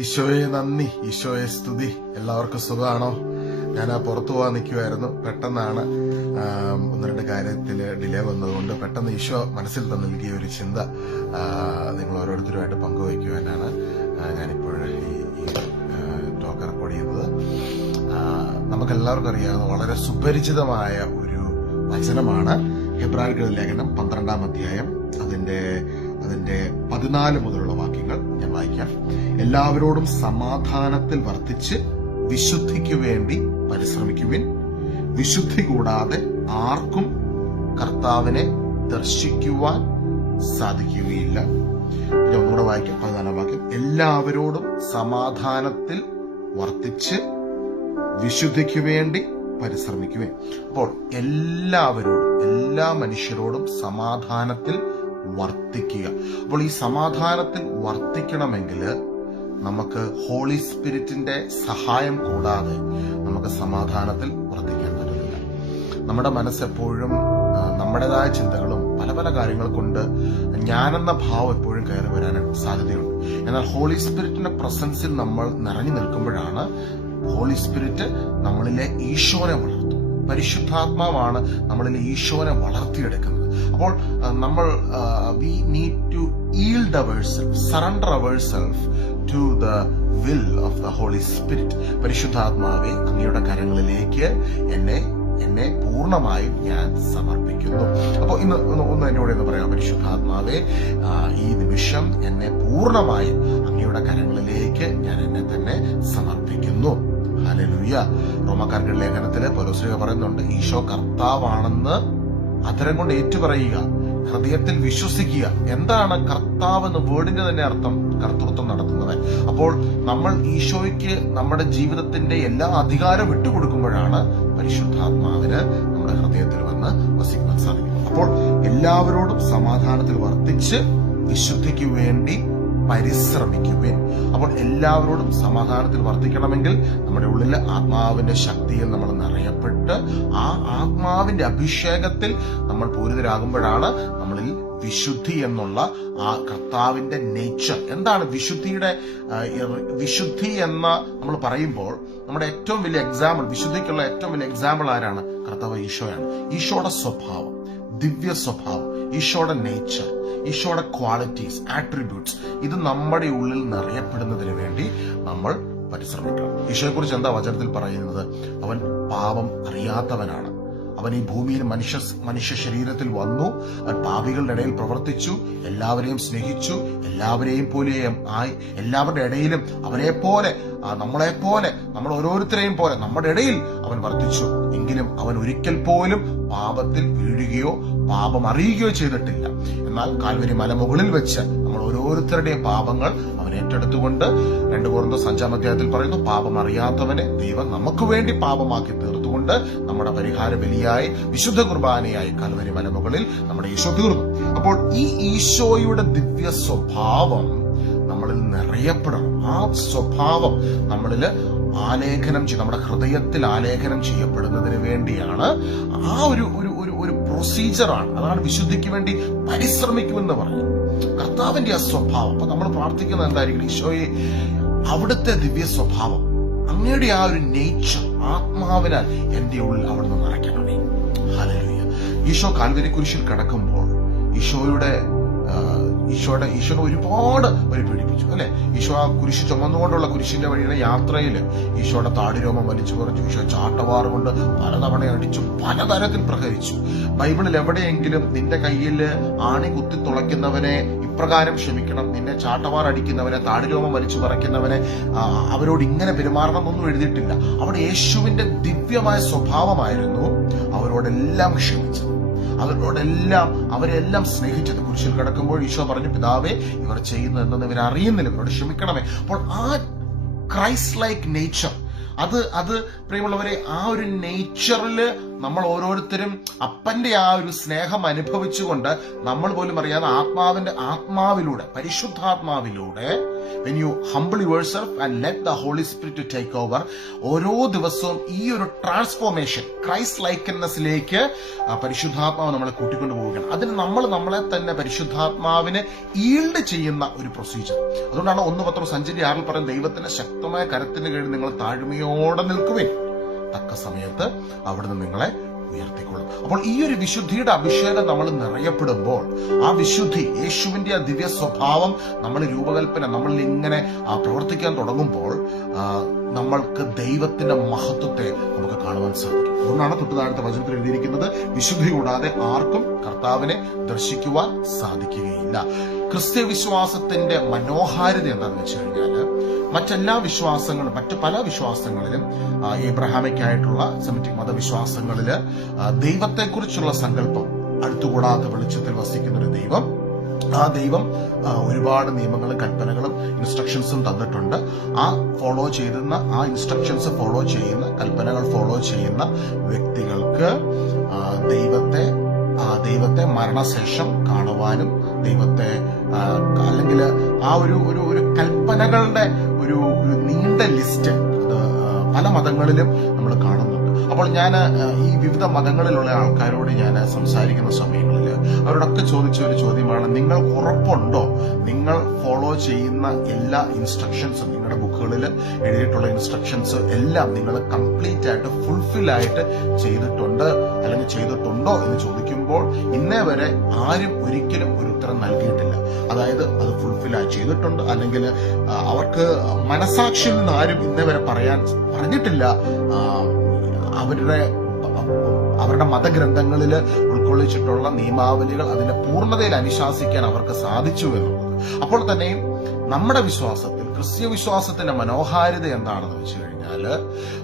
ഈശോയെ നന്ദി ഈശോയെ സ്തുതി. എല്ലാവർക്കും സുഖമാണോ? ഞാൻ ആ പുറത്തു പോകാൻ നിൽക്കുമായിരുന്നു പെട്ടെന്നാണ് ഒന്ന് രണ്ട് കാര്യത്തിൽ ഡിലേ വന്നതുകൊണ്ട് പെട്ടെന്ന് ഈശോ മനസ്സിൽ തന്നെ നൽകിയ ഒരു ചിന്ത നിങ്ങൾ ഓരോരുത്തരുമായിട്ട് പങ്കുവയ്ക്കുവാനാണ് ഞാനിപ്പോൾ ഈ ടോക്ക് റെക്കോർഡ് ചെയ്യുന്നത്. നമുക്കെല്ലാവർക്കും അറിയാവുന്ന വളരെ സുപരിചിതമായ ഒരു വചനമാണ്. ഹെബ്രാഹികളുടെ ലേഖനം പന്ത്രണ്ടാം അധ്യായം അതിന്റെ അതിന്റെ പതിനാല് മുതലുള്ള എല്ലാവരോടും സമാധാനത്തിൽ വർത്തിച്ച് വിശുദ്ധിക്ക് വേണ്ടി പരിശ്രമിക്കുവിൻ. വിശുദ്ധി കൂടാതെ ആർക്കും കർത്താവിനെ ദർശിക്കുവാൻ സാധിക്കുകയില്ല. പിന്നെ ഒന്നുകൂടെ വായിക്കാം. പതിനാലാം വാക്യം. എല്ലാവരോടും സമാധാനത്തിൽ വർത്തിച്ച് വിശുദ്ധിക്ക് വേണ്ടി പരിശ്രമിക്കുവിൻ. അപ്പോൾ എല്ലാവരോടും എല്ലാ മനുഷ്യരോടും സമാധാനത്തിൽ വർത്തിക്കുക. അപ്പോൾ ഈ സമാധാനത്തിൽ വർത്തിക്കണമെങ്കിൽ നമുക്ക് ഹോളി സ്പിരിറ്റിന്റെ സഹായം കൂടാതെ നമുക്ക് സമാധാനത്തിൽ വർദ്ധിക്കാൻ പറ്റുന്നില്ല. നമ്മുടെ മനസ്സെപ്പോഴും നമ്മുടേതായ ചിന്തകളും പല പല കാര്യങ്ങൾ കൊണ്ട് ഞാനെന്ന ഭാവം എപ്പോഴും കയറി വരാൻ സാധ്യതയുണ്ട്. എന്നാൽ ഹോളി സ്പിരിറ്റിന്റെ പ്രസൻസിൽ നമ്മൾ നിറഞ്ഞു നിൽക്കുമ്പോഴാണ് ഹോളി സ്പിരിറ്റ് നമ്മളിലെ ഈശോനെ വളർത്തും പരിശുദ്ധാത്മാവാണ് നമ്മളിലെ ഈശോനെ വളർത്തിയെടുക്കുന്നത്. അപ്പോൾ നമ്മൾ we need to yield our self surrender our self to the will of the holy spirit പരിശുദ്ധാത്മാവെ അങ്ങയുടെ കരങ്ങളിലേക്ക് എന്നെ എന്നെ പൂർണമായും ഞാൻ സമർപ്പിക്കുന്നു. അപ്പോൾ ഇന്ന് ഒന്ന് എന്നോട് എന്ന് പറയാം. പരിശുദ്ധാത്മാവെ ഈ നിമിഷം എന്നെ പൂർണമായും അങ്ങയുടെ കരങ്ങളിലേക്ക് ഞാൻ എന്നെ തന്നെ സമർപ്പിക്കുന്നു. ഹലലുയ്യ റോമക്കാർക്ക് ലേഖനത്തിലെ പൗലോസ്ലിഹ പറയുന്നുണ്ട് ഈശോ കർത്താവാണെന്ന് അധരം കൊണ്ട് ഏറ്റുപറയുക ഹൃദയത്തിൽ വിശ്വസിക്കുക. എന്താണ് കർത്താവ് എന്ന വേർഡിന്റെ തന്നെ അർത്ഥം കർത്തൃത്വം നടത്തുന്നത്. അപ്പോൾ നമ്മൾ ഈശോയ്ക്ക് നമ്മുടെ ജീവിതത്തിന്റെ എല്ലാ അധികാരം വിട്ടുകൊടുക്കുമ്പോഴാണ് പരിശുദ്ധാത്മാവിന് നമ്മുടെ ഹൃദയത്തിൽ വന്ന് വസിക്കാൻ സാധിക്കും അപ്പോൾ എല്ലാവരോടും സമാധാനത്തിൽ വർത്തിച്ച് വിശുദ്ധിക്ക് വേണ്ടി പരിശ്രമിക്കുവിൻ. അപ്പോൾ എല്ലാവരോടും സമാധാനത്തിൽ വർദ്ധിക്കണമെങ്കിൽ നമ്മുടെ ഉള്ളിൽ ആത്മാവിന്റെ ശക്തിയിൽ നമ്മൾ നിറയപ്പെട്ട് ആ ആത്മാവിന്റെ അഭിഷേകത്തിൽ നമ്മൾ പൂരിതരാകുമ്പോഴാണ് നമ്മളിൽ വിശുദ്ധി എന്നുള്ള ആ കർത്താവിന്റെ നേച്ചർ എന്താണ് വിശുദ്ധിയുടെ വിശുദ്ധി എന്ന നമ്മൾ പറയുമ്പോൾ നമ്മുടെ ഏറ്റവും വലിയ എക്സാമ്പിൾ വിശുദ്ധിക്കുള്ള ഏറ്റവും വലിയ എക്സാമ്പിൾ ആരാണ്? കർത്താവ് ഈശോയാണ്. ഈശോയുടെ സ്വഭാവം ദിവ്യ സ്വഭാവം ഈശോയുടെ നേച്ചർ ഈശോയുടെ ക്വാളിറ്റീസ് ആട്രിബ്യൂട്ട്സ് ഇത് നമ്മുടെ ഉള്ളിൽ നിറയപ്പെടുന്നതിന് വേണ്ടി നമ്മൾ പരിശ്രമിക്കണം. ഈശോയെ കുറിച്ച് എന്താ വചനത്തിൽ പറയുന്നത്? അവൻ പാപം അറിയാത്തവനാണ്. അവൻ ഈ ഭൂമിയിൽ മനുഷ്യ മനുഷ്യ ശരീരത്തിൽ വന്നു. അവൻ പാപികളുടെ ഇടയിൽ പ്രവർത്തിച്ചു. എല്ലാവരെയും സ്നേഹിച്ചു. എല്ലാവരെയും പോലെയും ആയി. എല്ലാവരുടെ ഇടയിലും അവനെ പോലെ നമ്മളെ പോലെ നമ്മൾ ഓരോരുത്തരെയും പോലെ നമ്മുടെ ഇടയിൽ അവൻ വർദ്ധിച്ചു എങ്കിലും അവൻ ഒരിക്കൽ പോലും പാപത്തിൽ വീഴുകയോ പാപം അറിയുകയോ ചെയ്തിട്ടില്ല. എന്നാൽ കാൽവരി മലമുകളിൽ വെച്ച് നമ്മൾ ഓരോരുത്തരുടെയും പാപങ്ങൾ അവൻ ഏറ്റെടുത്തുകൊണ്ട് രണ്ട് കുറഞ്ഞ അഞ്ചാം അധ്യായത്തിൽ പറയുന്നു പാപം അറിയാത്തവനെ ദൈവം നമുക്ക് വേണ്ടി പാപമാക്കി തീർത്തുകൊണ്ട് നമ്മുടെ പരിഹാര ബലിയായി വിശുദ്ധ കുർബാനയായി കാൽവരി മലമുകളിൽ നമ്മുടെ ഈശോ തീർന്നു. അപ്പോൾ ഈ ഈശോയുടെ ദിവ്യ സ്വഭാവം നമ്മളിൽ നിറയപ്പെടണം. ആ സ്വഭാവം നമ്മളിൽ ആലേഖനം ചെയ്ത് നമ്മുടെ ഹൃദയത്തിൽ ആലേഖനം ചെയ്യപ്പെടുന്നതിന് വേണ്ടിയാണ് ആ ഒരു ഒരു ഒരു പ്രൊസീജറാണ് അതാണ് വിശുദ്ധിക്ക് വേണ്ടി പരിശ്രമിക്കുമെന്ന് പറയും കർത്താവിന്റെ ആ സ്വഭാവം. അപ്പൊ നമ്മൾ പ്രാർത്ഥിക്കുന്നത് എന്തായിരിക്കും ഈശോയെ അവിടുത്തെ ദിവ്യ സ്വഭാവം. അങ്ങയുടെ ആ ഒരു നേച്ചർ ആത്മാവിനാൽ എന്റെ ഉള്ളിൽ അവിടുന്ന് നിറയ്ക്കണമേ. ഹല്ലേലൂയ ഈശോ കാൽവരി കുരിശിൽ കിടക്കുമ്പോൾ ഈശോയുടെ ഈശോയുടെ ഈശോനെ ഒരുപാട് ഒരു പീഡിപ്പിച്ചു അല്ലെ? ഈശോ ആ കുരിശ് ചുമന്നുകൊണ്ടുള്ള കുരിശിന്റെ വഴിയുടെ യാത്രയിൽ ഈശോയുടെ താടിരോമം വലിച്ചു കുറച്ചു ഈശോ ചാട്ടവാറുകൊണ്ട് പലതവണ അടിച്ചു പലതരത്തിൽ പ്രഹരിച്ചു. ബൈബിളിൽ എവിടെയെങ്കിലും നിന്റെ കയ്യിൽ ആണി കുത്തി തുളയ്ക്കുന്നവനെ ഇപ്രകാരം ക്ഷമിക്കണം നിന്നെ ചാട്ടവാർ അടിക്കുന്നവനെ താടിരോമം വലിച്ചു പറയ്ക്കുന്നവനെ അവരോട് ഇങ്ങനെ പെരുമാറണം എന്നൊന്നും എഴുതിയിട്ടില്ല. അവിടെ യേശുവിന്റെ ദിവ്യമായ സ്വഭാവമായിരുന്നു അവരോടെല്ലാം ക്ഷമിച്ചത്. അവരോടെല്ലാം അവരെല്ലാം സ്നേഹിച്ചത് കുരിശിൽ കിടക്കുമ്പോൾ ഈശോ പറഞ്ഞു പിതാവേ ഇവർ ചെയ്യുന്നു എന്നത് ഇവർ അറിയുന്നില്ല. ഇവരോട് ക്ഷമിക്കണമേ. അപ്പോൾ ആ ക്രൈസ്റ്റ് ലൈക്ക് നേച്ചർ അത് അത് പ്രിയമുള്ളവരെ ആ ഒരു നേച്ചറിൽ നമ്മൾ ഓരോരുത്തരും അപ്പന്റെ ആ ഒരു സ്നേഹം അനുഭവിച്ചുകൊണ്ട് നമ്മൾ പോലും അറിയാതെ ആത്മാവിന്റെ ആത്മാവിലൂടെ പരിശുദ്ധാത്മാവിലൂടെ when you humble your self and let the holy spirit take over ഓരോ ദിവസവും ഈ ഒരു ട്രാൻസ്ഫോർമേഷൻ ക്രൈസ്റ്റ് ലൈക്കനെസ്സിലേക്ക് പരിശുദ്ധാത്മാവ് നമ്മളെ കൂട്ടിക്കൊണ്ടു പോവുകയാണ്. അതിന് നമ്മൾ നമ്മളെ തന്നെ പരിശുദ്ധാത്മാവിന് ഈൽഡ് ചെയ്യുന്ന ഒരു പ്രൊസീജിയർ അതുകൊണ്ടാണ് ഒന്ന് പത്രം സഞ്ചരി ആറിൽ പറയുന്നത് ദൈവത്തിന്റെ ശക്തമായ കരത്തിന് കീഴിൽ നിങ്ങൾ താഴ്മയോടെ നിൽക്കുവേ തക്ക സമയത്ത് അവിടുന്ന് നിങ്ങളെ ഉയർത്തിക്കൊള്ളും. അപ്പോൾ ഈ ഒരു വിശുദ്ധിയുടെ അഭിഷേകം നമ്മൾ നിറയപ്പെടുമ്പോൾ ആ വിശുദ്ധി യേശുവിന്റെ ആ ദിവ്യ സ്വഭാവം നമ്മൾ രൂപകൽപ്പന നമ്മൾ ഇങ്ങനെ പ്രവർത്തിക്കാൻ തുടങ്ങുമ്പോൾ നമ്മൾക്ക് ദൈവത്തിന്റെ മഹത്വത്തെ നമുക്ക് കാണുവാൻ സാധിക്കും. അതുകൊണ്ടാണ് തൊട്ട് താഴത്തെ വചനത്തിൽ എഴുതിയിരിക്കുന്നത് വിശുദ്ധി കൂടാതെ ആർക്കും കർത്താവിനെ ദർശിക്കുവാൻ സാധിക്കുകയില്ല. ക്രിസ്ത്യ വിശ്വാസത്തിന്റെ മനോഹാരിത എന്താണെന്ന് വെച്ച് കഴിഞ്ഞാൽ മറ്റെല്ലാ വിശ്വാസങ്ങളും മറ്റു പല വിശ്വാസങ്ങളിലും ഏബ്രഹാമിക്കായിട്ടുള്ള സെമിറ്റിക് മതവിശ്വാസങ്ങളിൽ ആ, ദൈവത്തെക്കുറിച്ചുള്ള സങ്കല്പം അടുത്തുകൂടാത്ത വെളിച്ചത്തിൽ വസിക്കുന്ന ഒരു ദൈവം. ആ ദൈവം ഒരുപാട് നിയമങ്ങളും കൽപ്പനകളും ഇൻസ്ട്രക്ഷൻസും തന്നിട്ടുണ്ട്. ആ ഫോളോ ചെയ്യുന്ന ആ ഇൻസ്ട്രക്ഷൻസ് ഫോളോ ചെയ്യുന്ന കൽപ്പനകൾ ഫോളോ ചെയ്യുന്ന വ്യക്തികൾക്ക് ദൈവത്തെ ദൈവത്തെ മരണശേഷം കാണുവാനും ദൈവത്തെ അല്ലെങ്കിൽ ആ ഒരു ഒരു കൽപ്പനകളുടെ ഒരു ഒരു നീണ്ട ലിസ്റ്റ് പല മതങ്ങളിലും നമ്മൾ കാണുന്നുണ്ട്. അപ്പോൾ ഞാൻ ഈ വിവിധ മതങ്ങളിലുള്ള ആൾക്കാരോട് ഞാൻ സംസാരിക്കുന്ന സമയങ്ങളിൽ അവരോടൊക്കെ ചോദിച്ച ഒരു ചോദ്യമാണ് നിങ്ങൾ ഉറപ്പുണ്ടോ? നിങ്ങൾ ഫോളോ ചെയ്യുന്ന എല്ലാ ഇൻസ്ട്രക്ഷൻസും നിങ്ങളുടെ ബുക്കുകളിൽ എഴുതിയിട്ടുള്ള ഇൻസ്ട്രക്ഷൻസ് എല്ലാം നിങ്ങൾ കംപ്ലീറ്റ് ആയിട്ട് ഫുൾഫിൽ ആയിട്ട് ചെയ്തിട്ടുണ്ട് അല്ലെങ്കിൽ ചെയ്തിട്ടുണ്ടോ എന്ന് ചോദിക്കുമ്പോൾ ഇന്നേ വരെ ആരും ഒരിക്കലും ഒരു ഉത്തരം നൽകിയിട്ടില്ല. അതായത് അത് ഫുൾഫിൽ ആയി ചെയ്തിട്ടുണ്ട് അല്ലെങ്കിൽ അവർക്ക് മനസാക്ഷിയിൽ നിന്ന് ആരും ഇന്നേ വരെ പറയാൻ പറഞ്ഞിട്ടില്ല. അവരുടെ അവരുടെ മതഗ്രന്ഥങ്ങളിൽ ഉൾക്കൊള്ളിച്ചിട്ടുള്ള നിയമാവലികൾ അതിന്റെ പൂർണതയിൽ അനുശാസിക്കാൻ അവർക്ക് സാധിച്ചു എന്നുള്ളത്. അപ്പോൾ തന്നെയും നമ്മുടെ വിശ്വാസത്തിൽ ക്രിസ്ത്യ വിശ്വാസത്തിന്റെ മനോഹാരിത എന്താണെന്ന് വെച്ച് കഴിഞ്ഞാൽ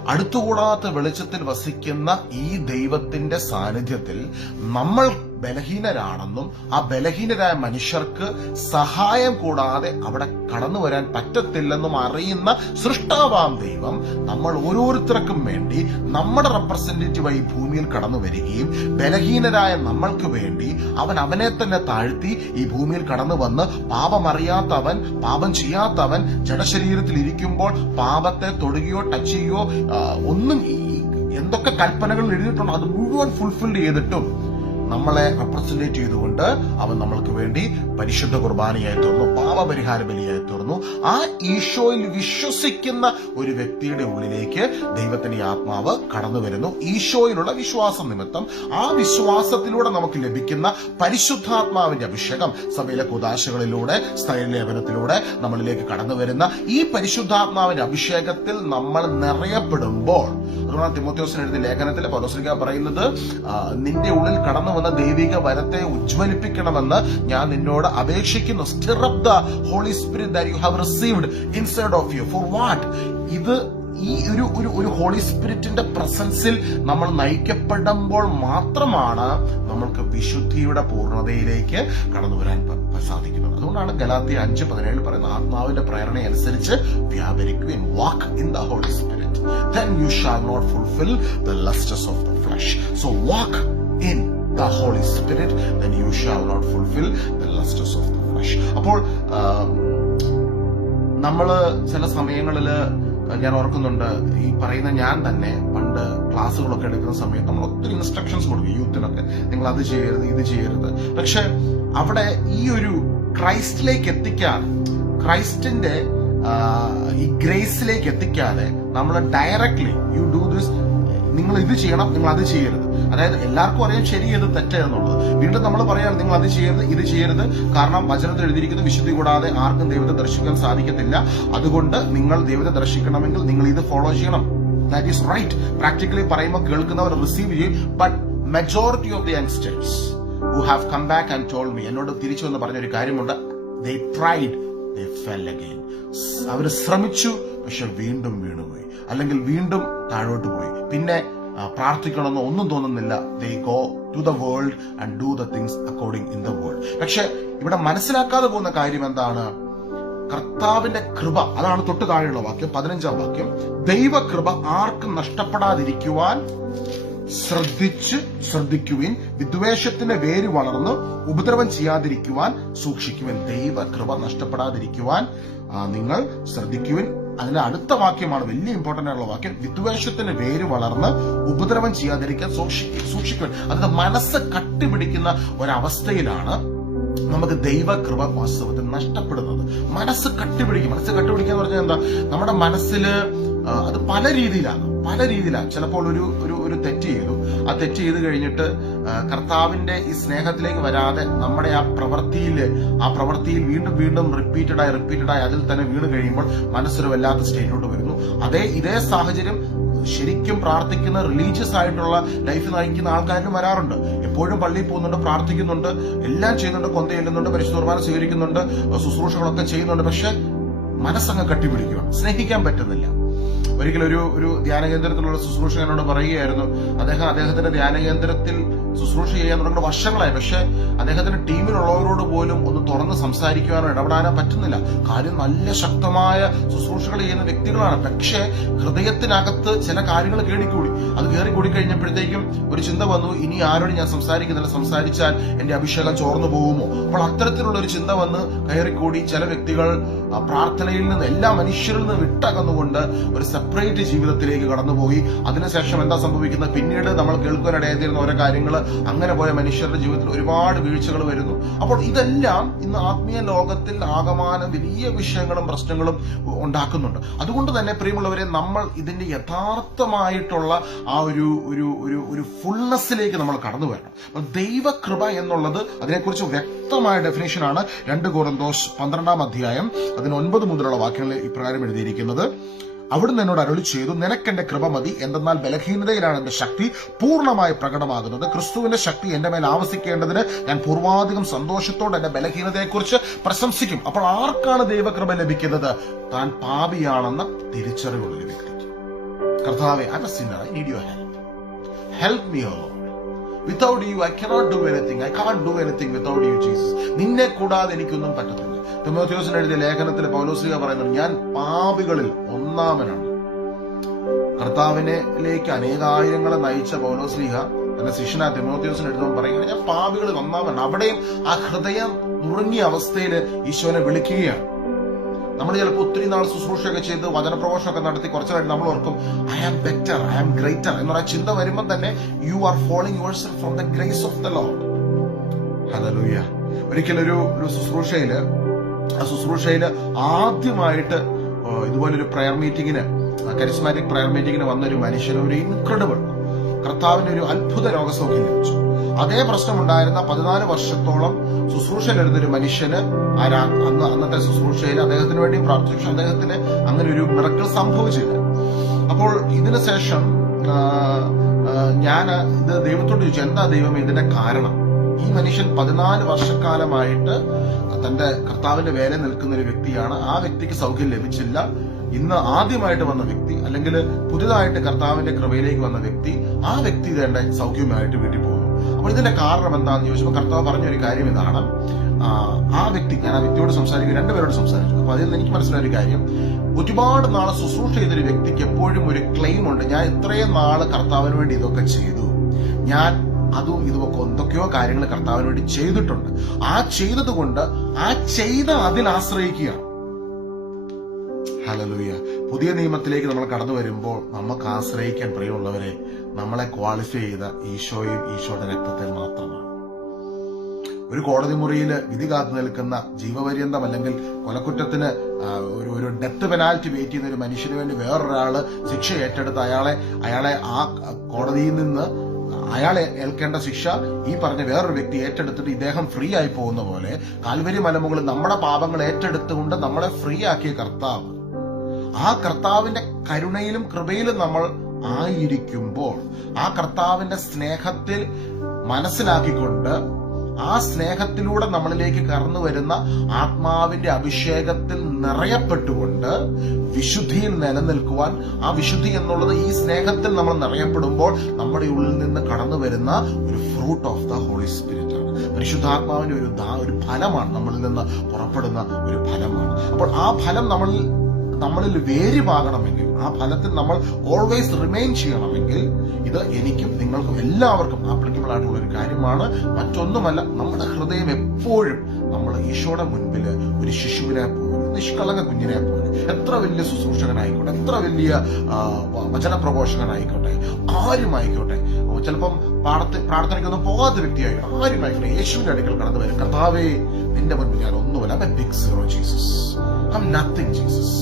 അടുത്തുകൂടാത്ത വെളിച്ചത്തിൽ വസിക്കുന്ന ഈ ദൈവത്തിന്റെ സാന്നിധ്യത്തിൽ നമ്മൾ ബലഹീനരാണെന്നും ആ ബലഹീനരായ മനുഷ്യർക്ക് സഹായം കൂടാതെ അവിടെ കടന്നു വരാൻ പറ്റത്തില്ലെന്നും അറിയുന്ന സൃഷ്ടാവാം ദൈവം. നമ്മൾ ഓരോരുത്തർക്കും വേണ്ടി നമ്മുടെ റെപ്രസെന്റേറ്റീവായി ഭൂമിയിൽ കടന്നു വരികയും ബലഹീനരായ നമ്മൾക്ക് വേണ്ടി അവൻ അവനെ തന്നെ താഴ്ത്തി ഈ ഭൂമിയിൽ കടന്നു വന്ന് പാപമറിയാത്തവൻ പാപം ചെയ്യാത്തവൻ ജഡശരീരത്തിൽ ഇരിക്കുമ്പോൾ പാപത്തെ തൊടുകയോ ടച്ച് ചെയ്യുകയോ ഒന്നും എന്തൊക്കെ കൽപ്പനകൾ എഴുതിയിട്ടുണ്ടോ? അത് മുഴുവൻ ഫുൾഫിൽ ചെയ്തിട്ടും നമ്മളെ റെപ്രസെന്റേറ്റ് ചെയ്തുകൊണ്ട് അവൻ നമ്മൾക്ക് വേണ്ടി പരിശുദ്ധ കുർബാനയായി തീർന്നു പാപപരിഹാര ബലിയായി തീർന്നു. ആ ഈശോയിൽ വിശ്വസിക്കുന്ന ഒരു വ്യക്തിയുടെ ഉള്ളിലേക്ക് ദൈവത്തിന്റെ ആത്മാവ് കടന്നു വരുന്നു. ഈശോയിലുള്ള വിശ്വാസം നിമിത്തം ആ വിശ്വാസത്തിലൂടെ നമുക്ക് ലഭിക്കുന്ന പരിശുദ്ധാത്മാവിന്റെ അഭിഷേകം സഭയിലെ കുദാശകളിലൂടെ സ്ഥലലേപനത്തിലൂടെ നമ്മളിലേക്ക് കടന്നു വരുന്ന ഈ പരിശുദ്ധാത്മാവിന്റെ അഭിഷേകത്തിൽ നമ്മൾ നിറയപ്പെടുമ്പോൾ അതുകൊണ്ടാണ് തിമോത്യോസിന് എഴുതിയ ലേഖനത്തിൽ പൗലോസ്ലിക പറയുന്നത് നിന്റെ ഉള്ളിൽ കടന്നു വന്ന ദൈവിക വരത്തെ ഉജ്ജ്വലിപ്പിക്കണമെന്ന് ഞാൻ നിന്നോട് അപേക്ഷിക്കുന്നു. Stir the holy spirit that you have received inside of you for what ഇത് ഈ ഒരു ഒരു ഒരു ഹോളി സ്പിരിറ്റിന്റെ പ്രസൻസിൽ നമ്മൾ നയിക്കപ്പെടുമ്പോൾ മാത്രമാണ് നമ്മൾക്ക് വിശുദ്ധിയുടെ പൂർണതയിലേക്ക് കടന്നു വരാൻ സാധിക്കുന്നത്. അതുകൊണ്ടാണ് ഗലാത്തി അഞ്ച് പതിനേഴ് പറയുന്ന ആത്മാവിന്റെ പ്രേരണ അനുസരിച്ച് വ്യാപരിക്കുകയും walk in the holy spirit then you shall not fulfill the lusts of the flesh. So walk in the holy spirit then you shall not fulfill the lusts of the flesh. അപ്പോൾ നമ്മൾ ചില സമയങ്ങളിൽ ഞാൻ ഓർക്കുന്നുണ്ട് ഈ പറയുന്ന ഞാൻ തന്നെ പണ്ട് ക്ലാസ്സുകളൊക്കെ എടുക്കുന്ന സമയത്ത് നമ്മൾ ഒത്തിരി ഇൻസ്ട്രക്ഷൻസ് കൊടുക്കും യൂത്തിനൊക്കെ. നിങ്ങൾ അത് ചെയ്യരുത് ഇത് ചെയ്യരുത്. പക്ഷെ അവിടെ ഈ ഒരു ക്രൈസ്റ്റിലേക്ക് എത്തിക്കാതെ ക്രൈസ്റ്റിന്റെ ഈ ഗ്രേസിലേക്ക് എത്തിക്കാതെ നമ്മൾ ഡയറക്ട്ലി യു ഡു ദിസ് നിങ്ങൾ ഇത് ചെയ്യണം നിങ്ങൾ അത് ചെയ്യരുത്. അതായത് എല്ലാവർക്കും അറിയാം ശരി ഇത് തെറ്റ് എന്നുള്ളത്. വീണ്ടും നമ്മൾ പറയാം നിങ്ങൾ അത് ചെയ്യരുത് ഇത് ചെയ്യരുത്. കാരണം വചനത്തിൽ എഴുതിയിരിക്കുന്ന വിശുദ്ധി കൂടാതെ ആർക്കും ദൈവത്തെ ദർശിക്കാൻ സാധിക്കത്തില്ല. അതുകൊണ്ട് നിങ്ങൾ ദൈവത്തെ ദർശിക്കണമെങ്കിൽ നിങ്ങൾ ഇത് ഫോളോ ചെയ്യണം. ദാറ്റ് ഈസ് റൈറ്റ് പ്രാക്ടിക്കലി പറയുമ്പോൾ കേൾക്കുന്നവർ റിസീവ് ചെയ്യും. But majority of the youngsters who have come back and told me എന്നോട് തിരിച്ചു വന്ന് പറഞ്ഞ ഒരു കാര്യമുണ്ട് ദേ ട്രൈഡ് ദേ അവർ ശ്രമിച്ചു പക്ഷെ വീണ്ടും വീണുപോയി. അല്ലെങ്കിൽ വീണ്ടും താഴോട്ട് പോയി. പിന്നെ പ്രാർത്ഥിക്കണമെന്നോ ഒന്നും തോന്നുന്നില്ല. They go to the world and do the things according in the world പക്ഷെ ഇവിടെ മനസ്സിലാക്കാതെ പോകുന്ന കാര്യം എന്താണ്? കർത്താവിന്റെ കൃപ അതാണ് തൊട്ട് താഴെയുള്ള വാക്യം പതിനഞ്ചാം വാക്യം. ദൈവകൃപ ആർക്കും നഷ്ടപ്പെടാതിരിക്കുവാൻ ശ്രദ്ധിച്ച് ശ്രദ്ധിക്കുവിൻ. വിദ്വേഷത്തിന്റെ വേര് വളർന്ന് ഉപദ്രവം ചെയ്യാതിരിക്കുവാൻ സൂക്ഷിക്കുവിൻ. ദൈവകൃപ നഷ്ടപ്പെടാതിരിക്കുവാൻ നിങ്ങൾ ശ്രദ്ധിക്കുവിൻ. അതിന്റെ അടുത്ത വാക്യമാണ് വലിയ ഇമ്പോർട്ടന്റ് ആയിട്ടുള്ള വാക്യം. വിദ്വേഷത്തിന്റെ വേര് വളർന്ന് ഉപദ്രവം ചെയ്യാതിരിക്കാൻ സൂക്ഷിക്കും സൂക്ഷിക്കുവാൻ. അതായത് മനസ്സ് കട്ടിപിടിക്കുന്ന ഒരവസ്ഥയിലാണ് നമുക്ക് ദൈവകൃപ വാസ്തവത്തിൽ നഷ്ടപ്പെടുന്നത്. മനസ്സ് കട്ടിപിടിക്കും. മനസ്സ് കട്ടിപിടിക്കുക എന്ന് പറഞ്ഞാൽ എന്താ? നമ്മുടെ മനസ്സിൽ അത് പല രീതിയിലാണ് പല രീതിയിലാണ് ചിലപ്പോൾ ഒരു ഒരു തെറ്റ് ചെയ്തു. ആ തെറ്റ് ചെയ്ത് കഴിഞ്ഞിട്ട് കർത്താവിന്റെ ഈ സ്നേഹത്തിലേക്ക് വരാതെ നമ്മുടെ ആ പ്രവൃത്തിയിൽ ആ പ്രവൃത്തിയിൽ വീണ്ടും വീണ്ടും റിപ്പീറ്റഡായി റിപ്പീറ്റഡായി അതിൽ തന്നെ വീണ് കഴിയുമ്പോൾ മനസ്സൊരു വല്ലാത്ത സ്റ്റേറ്റിലോട്ട് വരുന്നു. അതേ ഇതേ സാഹചര്യം ശരിക്കും പ്രാർത്ഥിക്കുന്ന റിലീജിയസ് ആയിട്ടുള്ള ലൈഫ് നയിക്കുന്ന ആൾക്കാരിലും വരാറുണ്ട്. എപ്പോഴും പള്ളിയിൽ പോകുന്നുണ്ട് പ്രാർത്ഥിക്കുന്നുണ്ട് എല്ലാം ചെയ്യുന്നുണ്ട് കൊന്ത ചെല്ലുന്നുണ്ട് പരിശുദ്ധ സ്വീകരിക്കുന്നുണ്ട് ശുശ്രൂഷകളൊക്കെ ചെയ്യുന്നുണ്ട്. പക്ഷെ മനസ്സങ്ങ് കട്ടിപിടിക്കുക സ്നേഹിക്കാൻ പറ്റുന്നില്ല. ഒരിക്കലും ഒരു ഒരു ധ്യാനകേന്ദ്രത്തിലുള്ള ശുശ്രൂഷകനോട് പറയുകയായിരുന്നു അദ്ദേഹം അദ്ദേഹത്തിന്റെ ധ്യാന കേന്ദ്രത്തിൽ ശുശ്രൂഷ ചെയ്യാൻ തുടങ്ങുന്ന വർഷങ്ങളായി. പക്ഷെ അദ്ദേഹത്തിന് ടീമിലുള്ളവരോട് പോലും ഒന്ന് തുറന്ന് സംസാരിക്കുവാനോ ഇടപെടാനോ പറ്റുന്നില്ല. കാര്യം നല്ല ശക്തമായ ശുശ്രൂഷകൾ ചെയ്യുന്ന വ്യക്തികളാണ്. പക്ഷേ ഹൃദയത്തിനകത്ത് ചില കാര്യങ്ങൾ കേടിക്കൂടി. അത് കയറി കൂടി കഴിഞ്ഞപ്പോഴത്തേക്കും ഒരു ചിന്ത വന്നു ഇനി ആരോട് ഞാൻ സംസാരിക്കുന്നില്ല? സംസാരിച്ചാൽ എന്റെ അഭിഷേകം ചോർന്നു പോകുമോ? അപ്പോൾ അത്തരത്തിലുള്ള ഒരു ചിന്ത വന്ന് കയറിക്കൂടി ചില വ്യക്തികൾ പ്രാർത്ഥനയിൽ നിന്ന് എല്ലാ മനുഷ്യരിൽ നിന്ന് വിട്ടകന്നുകൊണ്ട് ഒരു സെപ്പറേറ്റ് ജീവിതത്തിലേക്ക് കടന്നുപോയി. അതിനുശേഷം എന്താ സംഭവിക്കുന്നത്? പിന്നീട് നമ്മൾ കേൾക്കാനിടയായിരുന്ന ഓരോ കാര്യങ്ങൾ അങ്ങനെ പോയ മനുഷ്യരുടെ ജീവിതത്തിൽ ഒരുപാട് വീഴ്ചകൾ വരുന്നു. അപ്പോൾ ഇതെല്ലാം ഇന്ന് ആത്മീയ ലോകത്തിൽ ആകമാനം വലിയ വിഷയങ്ങളും പ്രശ്നങ്ങളും ഉണ്ടാക്കുന്നുണ്ട്. അതുകൊണ്ട് തന്നെ പ്രിയമുള്ളവരെ നമ്മൾ ഇതിന്റെ യഥാർത്ഥമായിട്ടുള്ള ആ ഒരു ഒരു ഒരു ഒരു ഫുൾനെസ്സിലേക്ക് നമ്മൾ കടന്നു വരണം. അപ്പോൾ ദൈവകൃപ എന്നുള്ളത് അതിനെക്കുറിച്ച് വ്യക്തമായ ഡെഫിനേഷനാണ് രണ്ട് കോറന്തോസ് പന്ത്രണ്ടാം അധ്യായം അതിന് ഒൻപത് മുതലുള്ള വാക്യങ്ങളിൽ ഇപ്രകാരം എഴുതിയിരിക്കുന്നത് അവിടുന്ന് എന്നോട് അരുളി ചെയ്തു നിനക്കെന്റെ കൃപ മതി. എന്തെന്നാൽ ബലഹീനതയിലാണ് എന്റെ ശക്തി. പൂർണമായി പ്രകടമാകുന്നത്. ക്രിസ്തുവിന്റെ ശക്തി എന്റെ മേൽ ആവസിക്കേണ്ടതിന് ഞാൻ പൂർവാധികം സന്തോഷത്തോടെ എന്റെ ബലഹീനതയെക്കുറിച്ച് പ്രശംസിക്കും. അപ്പോൾ ആർക്കാണ് ദൈവകൃപ ലഭിക്കുന്നത്? താൻ പാപിയാണെന്ന തിരിച്ചറിവുള്ള വ്യക്തിക്ക്. കർത്താവെ need help help me oh without you I cannot do anything I can't do anything without you Jesus നിന്നെ കൂടാതെ എനിക്കൊന്നും പറ്റത്തില്ല. തിമോത്യോസിന് എഴുതിയ ലേഖനത്തിൽ പൗലോസിക പറയുന്നത് ഞാൻ പാപികളിൽ ഒന്നാമനാണ്. കർത്താവിനെലേക്ക് അനേകായിരങ്ങളെ നയിച്ച പൗലോസ്ലിഹ തന്റെ ശിഷ്യന തിമോത്യോസിന് എഴുതുമ്പോൾ പറയുന്നത് ഞാൻ പാപികളിൽ ഒന്നാമനാണ്. അവിടെയും ആ ഹൃദയം നുറുങ്ങിയ അവസ്ഥയിൽ ഈശോനെ വിളിക്കുകയാണ്. നമ്മൾ ചിലപ്പോൾ ഒത്തിരി നാൾ ശുശ്രൂഷയൊക്കെ ചെയ്ത് വചനപ്രഘോഷമൊക്കെ നടത്തി കുറച്ചായിട്ട് നമ്മൾ ഓർക്കും I am better I am greater എന്ന് പറയുന്ന ചിന്ത വരുമ്പോൾ തന്നെ you are following your self from the grace of the lord ഒരിക്കലൊരു ഒരു ശുശ്രൂഷയിൽ ആ ശുശ്രൂഷയിൽ ആദ്യമായിട്ട് ഇതുപോലൊരു പ്രയർ മീറ്റിങ്ങിന് കരിസ്മാറ്റിക് പ്രയർ മീറ്റിങ്ങിന് വന്ന ഒരു മനുഷ്യന് ഒരു ഇൻക്രെഡിബിൾ കർത്താവിന്റെ ഒരു അത്ഭുത രോഗസൗഖ്യം ലഭിച്ചു. അതേ പ്രശ്നമുണ്ടായിരുന്ന പതിനാല് വർഷത്തോളം ശുശ്രൂഷയിലിരുന്ന ഒരു മനുഷ്യന് ആരാ അന്ന് അന്നത്തെ ശുശ്രൂഷയിൽ അദ്ദേഹത്തിന് വേണ്ടി പ്രാർത്ഥിച്ചു. അദ്ദേഹത്തിന് അങ്ങനെ ഒരു മിറക്കിൾ സംഭവിച്ചില്ല. അപ്പോൾ ഇതിനു ശേഷം ഞാൻ ഇത് ദൈവത്തോട് ചോദിച്ചു എന്താ ദൈവം ഇതിന്റെ കാരണം? ഈ മനുഷ്യൻ പതിനാല് വർഷക്കാലമായിട്ട് തന്റെ കർത്താവിന്റെ വേല നിൽക്കുന്ന ഒരു വ്യക്തിയാണ്. ആ വ്യക്തിക്ക് സൗഖ്യം ലഭിച്ചില്ല. ഇന്ന് ആദ്യമായിട്ട് വന്ന വ്യക്തി അല്ലെങ്കിൽ പുതുതായിട്ട് കർത്താവിന്റെ കൃപയിലേക്ക് വന്ന വ്യക്തി ആ വ്യക്തി തന്നെ സൗഖ്യമായിട്ട് വീട്ടിൽ പോകുന്നു. അപ്പോൾ ഇതിന്റെ കാരണം എന്താണെന്ന് ചോദിച്ചപ്പോൾ കർത്താവ് പറഞ്ഞ ഒരു കാര്യം ഇതാണ്. ആ, വ്യക്തി ഞാൻ ആ വ്യക്തിയോട് സംസാരിക്കും രണ്ടുപേരോട് സംസാരിച്ചു അപ്പൊ അതിൽ നിന്ന് എനിക്ക് മനസ്സിലായ ഒരു കാര്യം. ഒരുപാട് നാളെ ശുശ്രൂഷ ചെയ്തൊരു വ്യക്തിക്ക് എപ്പോഴും ഒരു ക്ലെയിം ഉണ്ട്. ഞാൻ ഇത്രയും നാൾ കർത്താവിന് വേണ്ടി ഇതൊക്കെ ചെയ്തു. ഞാൻ അതും ഇതുമൊക്കെ എന്തൊക്കെയോ കാര്യങ്ങൾ കർത്താവിന് വേണ്ടി ചെയ്തിട്ടുണ്ട്. ആ ചെയ്തതുകൊണ്ട് ആ ചെയ്ത അതിൽ ആശ്രയിക്കുകയാണ്. ഹലലൂയ പുതിയ നിയമത്തിലേക്ക് നമ്മൾ കടന്നു വരുമ്പോൾ നമുക്ക് ആശ്രയിക്കാൻ പ്രിയമുള്ളവരെ നമ്മളെ ക്വാളിഫൈ ചെയ്ത ഈശോയും ഈശോയുടെ രക്തത്തിൽ മാത്രമാണ്. ഒരു കോടതി മുറിയിൽ വിധി കാത്തു നിൽക്കുന്ന ജീവപര്യന്തം അല്ലെങ്കിൽ കൊലക്കുറ്റത്തിന് ഒരു ഒരു ഡെത്ത് പെനാൽറ്റി വെയിറ്റ് ചെയ്യുന്ന ഒരു മനുഷ്യന് വേണ്ടി വേറൊരാൾ ശിക്ഷ ഏറ്റെടുത്ത് അയാളെ അയാളെ ആ കോടതിയിൽ നിന്ന് അയാളെ ഏൽക്കേണ്ട ശിക്ഷ ഈ പറഞ്ഞ വേറൊരു വ്യക്തി ഏറ്റെടുത്തിട്ട് ഇദ്ദേഹം ഫ്രീ ആയി പോകുന്ന പോലെ കാൽവരി മലമുകളിൽ നമ്മുടെ പാപങ്ങൾ ഏറ്റെടുത്തുകൊണ്ട് നമ്മളെ ഫ്രീ ആക്കിയ കർത്താവ്. ആ കർത്താവിന്റെ കരുണയിലും കൃപയിലും നമ്മൾ ആയിരിക്കുമ്പോൾ ആ കർത്താവിന്റെ സ്നേഹത്തിൽ മനസ്സിലാക്കിക്കൊണ്ട് ആ സ്നേഹത്തിലൂടെ നമ്മളിലേക്ക് കടന്നു വരുന്ന ആത്മാവിന്റെ അഭിഷേകത്തിൽ നിറയപ്പെട്ടുകൊണ്ട് വിശുദ്ധിയിൽ നിലനിൽക്കുവാൻ ആ വിശുദ്ധി എന്നുള്ളത് ഈ സ്നേഹത്തിൽ നമ്മൾ നിറയപ്പെടുമ്പോൾ നമ്മുടെ ഉള്ളിൽ നിന്ന് കടന്നു വരുന്ന ഒരു fruit of the holy spirit ആണ്. പരിശുദ്ധാത്മാവിന്റെ ഒരു ഒരു ഫലമാണ് നമ്മളിൽ നിന്ന് പുറപ്പെടുന്ന ഒരു ഫലമാണ്. അപ്പോൾ ആ ഫലം നമ്മളിൽ നമ്മളിൽ വേരുപാകണമെങ്കിൽ ആ ഫലത്തിൽ നമ്മൾ ഓൾവേസ് റിമെയിൻ ചെയ്യണമെങ്കിൽ ഇത് എനിക്കും നിങ്ങൾക്കും എല്ലാവർക്കും ആപ്ലിക്കബിൾ ആയിട്ടുള്ള ഒരു കാര്യമാണ്. മറ്റൊന്നുമല്ല നമ്മുടെ ഹൃദയം എപ്പോഴും നമ്മൾ ഈശോയുടെ മുൻപിൽ ഒരു ശിശുവിനെ പോലും നിഷ്കളങ്ക കുഞ്ഞിനെ പോലെ എത്ര വലിയ ശുശ്രൂഷകനായിക്കോട്ടെ എത്ര വലിയ വചനപ്രഘോഷകനായിക്കോട്ടെ വചന പ്രഘോഷകനായിക്കോട്ടെ ആരുമായിക്കോട്ടെ ചിലപ്പം പാടത്ത് പ്രാർത്ഥനയ്ക്കൊന്നും പോകാത്ത വ്യക്തിയായിട്ട് ആരുമായിക്കോട്ടെ യേശുവിന്റെ അടുക്കൽ കടന്നു വരും. കർത്താവേ നിന്റെ മുൻപിൽ ഞാൻ ഒന്നുമല്ല big zero Jesus I nothing Jesus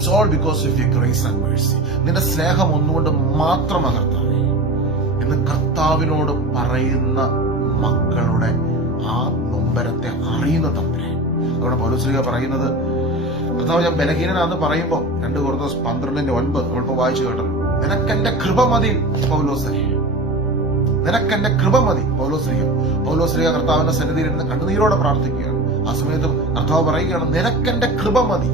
it's all because of you grace and mercy നിന്റെ സ്നേഹം ഒന്നുകൊണ്ട് മാത്രം കർത്താവേ എന്ന് കർത്താവിനോട് പറയുന്ന മക്കളുടെ ആ നൊമ്പരത്തെ അറിയുന്ന തമ്പുരാൻ അവിടെ പൗലോസ്ലിക പറയുന്നത് കർത്താവ് ഞാൻ ബലഹീനനാന്ന് പറയുമ്പോൾ രണ്ട് കുറച്ച് പന്ത്രണ്ടിന്റെ ഒൻപത് നമ്മളിപ്പോ വായിച്ചു കേട്ടല്ലോ. നിനക്കെന്റെ കൃപ മതി പൗലോസേ നിനക്കെന്റെ കൃപ മതി പൗലോസ്ലിക പൗലോസ്ലിക കർത്താവിന്റെ സന്നിധിയിൽ നിന്ന് കണ്ണുനീരോടെ പ്രാർത്ഥിക്കുകയാണ്. ആ സമയത്ത് കർത്താവ് പറയുകയാണ് നിനക്കെന്റെ കൃപ മതി.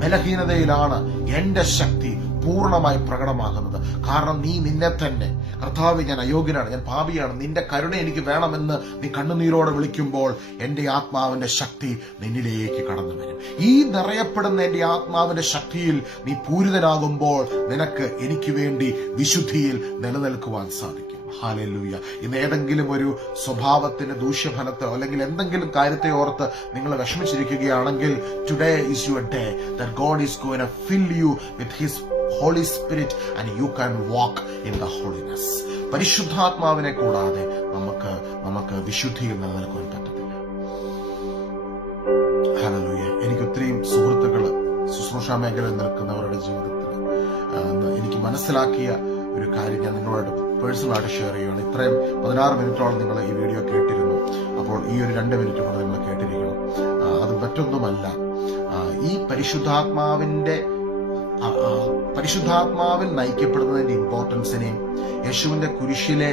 ബലഹീനതയിലാണ് എന്റെ ശക്തി പൂർണമായി പ്രകടമാകുന്നത്. കാരണം നീ നിന്നെ തന്നെ കർത്താവ് ഞാൻ അയോഗ്യനാണ് ഞാൻ പാപിയാണ് നിന്റെ കരുണ എനിക്ക് വേണമെന്ന് നീ കണ്ണുനീരോടെ വിളിക്കുമ്പോൾ എന്റെ ആത്മാവിന്റെ ശക്തി നിന്നിലേക്ക് കടന്നു വരും. ഈ നിറയപ്പെടുന്ന എന്റെ ആത്മാവിന്റെ ശക്തിയിൽ നീ പൂരിതനാകുമ്പോൾ നിനക്ക് എനിക്ക് വേണ്ടി വിശുദ്ധിയിൽ നിലനിൽക്കുവാൻ സാധിക്കും. ഹാലൂയ ഇന്ന് ഏതെങ്കിലും ഒരു സ്വഭാവത്തിന് ദൂഷ്യഫലത്ത് അല്ലെങ്കിൽ എന്തെങ്കിലും കാര്യത്തെ ഓർത്ത് നിങ്ങൾ വിഷമിച്ചിരിക്കുകയാണെങ്കിൽ today is your day that God is going fill you with his holy spirit and you can walk in the holiness പരിശുദ്ധാത്മാവിനെ കൂടാതെ നമുക്ക് നമുക്ക് വിശുദ്ധിയിൽ നിലനിൽക്കുവാൻ പറ്റത്തില്ല. ഹലലൂയ. എനിക്ക് ഒത്തിരിയും സുഹൃത്തുക്കൾ ശുശ്രൂഷ മേഖലയിൽ നിൽക്കുന്നവരുടെ ജീവിതത്തിൽ എനിക്ക് മനസ്സിലാക്കിയ ഒരു കാര്യം ഞാൻ നിങ്ങളോട് പേഴ്സണലായിട്ട് ഷെയർ ചെയ്യുകയാണ്. ഇത്രയും പതിനാറ് മിനിറ്റോളം നിങ്ങൾ ഈ വീഡിയോ കേട്ടിരുന്നു. അപ്പോൾ ഈ ഒരു രണ്ട് മിനിറ്റ് കൂടെ നിങ്ങൾ കേട്ടിരിക്കണം. അത് മറ്റൊന്നുമല്ല. ഈ പരിശുദ്ധാത്മാവിന്റെ പരിശുദ്ധാത്മാവിൽ നയിക്കപ്പെടുന്നതിന്റെ ഇമ്പോർട്ടൻസിനെയും യേശുവിന്റെ കുരിശിലെ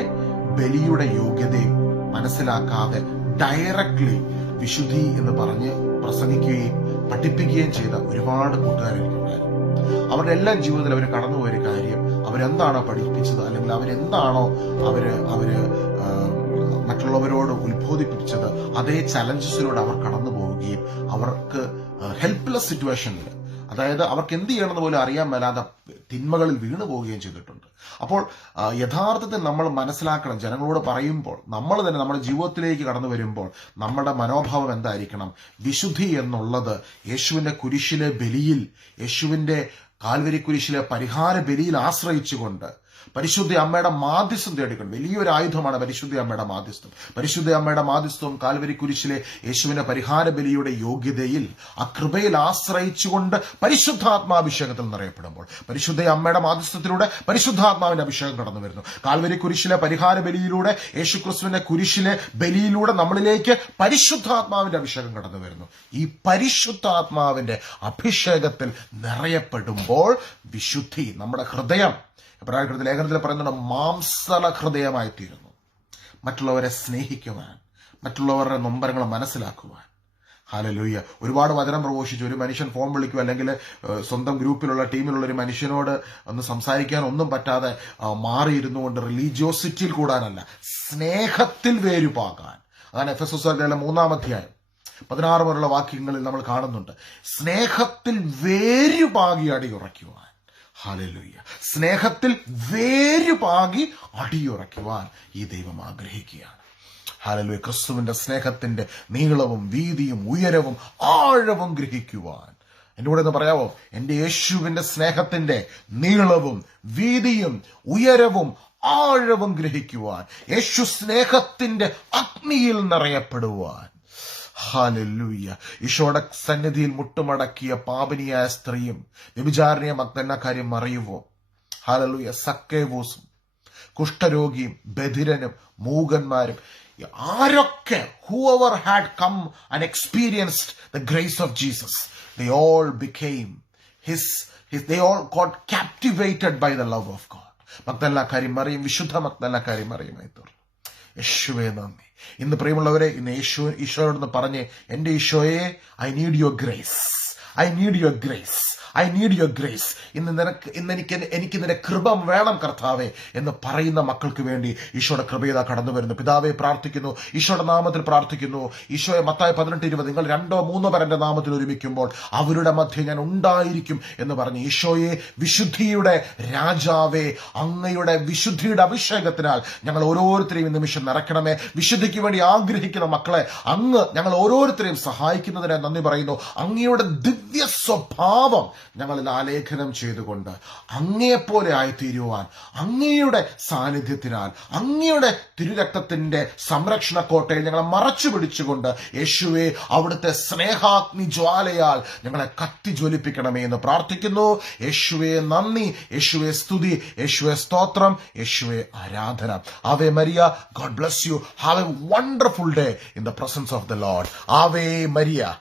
ബലിയുടെ യോഗ്യതയും മനസ്സിലാക്കാതെ ഡയറക്ട്ലി വിശുദ്ധി എന്ന് പറഞ്ഞ് പ്രസംഗിക്കുകയും പഠിപ്പിക്കുകയും ചെയ്ത ഒരുപാട് കൂട്ടുകാരെനിക്കുണ്ടായിരുന്നു അവരുടെ എല്ലാം ജീവിതത്തിൽ അവർ കടന്നുപോയ ഒരു കാര്യം അവരെന്താണോ പഠിപ്പിച്ചത് അല്ലെങ്കിൽ അവരെന്താണോ അവർ അവർ മറ്റുള്ളവരോട് ഉത്ബോധിപ്പിച്ചത് അതേ ചലഞ്ചസിലൂടെ അവർ കടന്നു പോവുകയും അവർക്ക് ഹെൽപ്ലെസ് സിറ്റുവേഷനിൽ അതായത് അവർക്ക് എന്ത് ചെയ്യണമെന്ന് പോലും അറിയാൻ മേലാതെ തിന്മകളിൽ വീണു പോവുകയും ചെയ്തിട്ടുണ്ട്. അപ്പോൾ യഥാർത്ഥത്തിൽ നമ്മൾ മനസ്സിലാക്കണം ജനങ്ങളോട് പറയുമ്പോൾ നമ്മൾ തന്നെ നമ്മുടെ ജീവിതത്തിലേക്ക് കടന്നു വരുമ്പോൾ നമ്മുടെ മനോഭാവം എന്തായിരിക്കണം? വിശുദ്ധി എന്നുള്ളത് യേശുവിന്റെ കുരിശിലെ ബലിയിൽ യേശുവിന്റെ കാൽവരി കുരിശിലെ പരിഹാര ബലിയിൽ ആശ്രയിച്ചുകൊണ്ട് പരിശുദ്ധ അമ്മയുടെ മാധ്യസ്ഥം തേടിക്കൊണ്ട് വലിയൊരു ആയുധമാണ് പരിശുദ്ധ അമ്മയുടെ മാധ്യസ്ഥം. പരിശുദ്ധ അമ്മയുടെ മാധ്യസ്ഥവും കാൽവരി കുരിശിലെ യേശുവിന്റെ പരിഹാര ബലിയുടെ യോഗ്യതയിൽ ആ കൃപയിൽ ആശ്രയിച്ചുകൊണ്ട് പരിശുദ്ധാത്മാഭിഷേകത്തിൽ നിറയപ്പെടുമ്പോൾ പരിശുദ്ധ അമ്മയുടെ മാധ്യസ്ഥത്തിലൂടെ പരിശുദ്ധാത്മാവിന്റെ അഭിഷേകം കടന്നു വരുന്നു. കാൽവരി കുരിശിലെ പരിഹാര ബലിയിലൂടെ യേശുക്രിസ്തുവിന്റെ കുരിശിലെ ബലിയിലൂടെ നമ്മളിലേക്ക് പരിശുദ്ധാത്മാവിന്റെ അഭിഷേകം കടന്നു വരുന്നു. ഈ പരിശുദ്ധാത്മാവിന്റെ അഭിഷേകത്തിൽ നിറയപ്പെടുമ്പോൾ വിശുദ്ധി നമ്മുടെ ഹൃദയം എബ്രാഹിം ലേഖനത്തിൽ പറയുന്നുണ്ട് മാംസല ഹൃദയമായി തീരുന്നു മറ്റുള്ളവരെ സ്നേഹിക്കുവാൻ മറ്റുള്ളവരുടെ നൊമ്പരങ്ങൾ മനസ്സിലാക്കുവാൻ. ഹാലലൂയ്യ ഒരുപാട് വചനം പ്രഘോഷിച്ചു. ഒരു മനുഷ്യൻ ഫോൺ വിളിക്കുക അല്ലെങ്കിൽ സ്വന്തം ഗ്രൂപ്പിലുള്ള ടീമിലുള്ള ഒരു മനുഷ്യനോട് ഒന്ന് സംസാരിക്കാൻ ഒന്നും പറ്റാതെ മാറിയിരുന്നു കൊണ്ട് റിലീജിയോസിറ്റിയിൽ കൂടാനല്ല സ്നേഹത്തിൽ വേരുപാകാൻ. അതാണ് എഫ് എസ് എസ് മൂന്നാം അധ്യായം. പതിനാറ് വരെയുള്ള വാക്യങ്ങളിൽ നമ്മൾ കാണുന്നുണ്ട് സ്നേഹത്തിൽ വേരുപാകി അടിയുറയ്ക്കുവാൻ ഹാലലൂയ്യ സ്നേഹത്തിൽ വേരുപാകി അടിയുറയ്ക്കുവാൻ ഈ ദൈവം ആഗ്രഹിക്കുകയാണ്. ഹാലലൂയ ക്രിസ്തുവിന്റെ സ്നേഹത്തിന്റെ നീളവും വീതിയും ഉയരവും ആഴവും ഗ്രഹിക്കുവാൻ. കൂടെ ഒന്ന് പറയാവോ? എന്റെ യേശുവിന്റെ സ്നേഹത്തിന്റെ നീളവും വീതിയും ഉയരവും ആഴവും ഗ്രഹിക്കുവാൻ. യേശു സ്നേഹത്തിന്റെ അഗ്നിയിൽ നിറയപ്പെടുവാൻ. ഹാലല്ലൂയ്യ ഈശോയുടെ സന്നിധിയിൽ മുട്ടുമടക്കിയ പാപനിയായ സ്ത്രീയും വ്യഭിചാരണിയ കാര്യം അറിയുവോ? ഹാലല്ലൂയ സക്കേവൂസും കുഷ്ഠരോഗിയും ബധിരനും മൂകന്മാരും ആരൊക്കെ whoever had come and experienced the grace of Jesus they all became his his the all got captivated by the love of God മക്തല്ല കാര്യം അറിയും? വിശുദ്ധ മക്തല്ല കാര്യം അറിയുമായി തീർന്നു യേശുവേ നന്ദി. ഇന്ന് പ്രിയമുള്ളവരെ ഇന്ന് യേശു ഈശോയോടൊന്ന് പറഞ്ഞ് എന്റെ ഈശോയെ I need your grace I need your grace I need your grace ഇന്ന് നിനക്ക് ഇന്ന് എനിക്ക് എനിക്ക് നിന്റെ കൃപ വേണം കർത്താവേ എന്ന് പറയുന്ന മക്കൾക്ക് വേണ്ടി ഈശോയുടെ കൃപയത കടന്നു വരുന്നു. പിതാവെ പ്രാർത്ഥിക്കുന്നു. ഈശോയുടെ നാമത്തിൽ പ്രാർത്ഥിക്കുന്നു. ഈശോയെ മത്തായ പതിനെട്ട് ഇരുപത് നിങ്ങൾ രണ്ടോ മൂന്നോ പേരന്റെ നാമത്തിൽ ഒരുമിക്കുമ്പോൾ അവരുടെ മധ്യ ഞാൻ ഉണ്ടായിരിക്കും എന്ന് പറഞ്ഞ് ഈശോയെ വിശുദ്ധിയുടെ രാജാവേ അങ്ങയുടെ വിശുദ്ധിയുടെ അഭിഷേകത്തിനാൽ ഞങ്ങൾ ഓരോരുത്തരെയും നിമിഷം നിറയ്ക്കണമേ. വിശുദ്ധിക്ക് വേണ്ടി ആഗ്രഹിക്കുന്ന മക്കളെ അങ്ങ് ഞങ്ങൾ ഓരോരുത്തരെയും സഹായിക്കുന്നതിനെ നന്ദി പറയുന്നു. അങ്ങയുടെ ദിവ്യ സ്വഭാവം ഞങ്ങളിൽ ആലേഖനം ചെയ്തുകൊണ്ട് അങ്ങയെപ്പോലെ ആയിത്തീരുവാൻ അങ്ങയുടെ സാന്നിധ്യത്തിനാൽ അങ്ങയുടെ തിരുരക്തത്തിന്റെ സംരക്ഷണ കോട്ടയിൽ ഞങ്ങളെ മറച്ചു പിടിച്ചുകൊണ്ട് യേശുവെ അവിടുത്തെ സ്നേഹാഗ്നി ജ്വാലയാൽ ഞങ്ങളെ കത്തി ജ്വലിപ്പിക്കണമേ എന്ന് പ്രാർത്ഥിക്കുന്നു. യേശുവെ നന്ദി. യേശുവെ സ്തുതി. യേശുവെ സ്തോത്രം. യേശുവെ ആരാധന. ആവേ Maria. God bless you. Have a wonderful day in the presence of the lord. Ave Maria.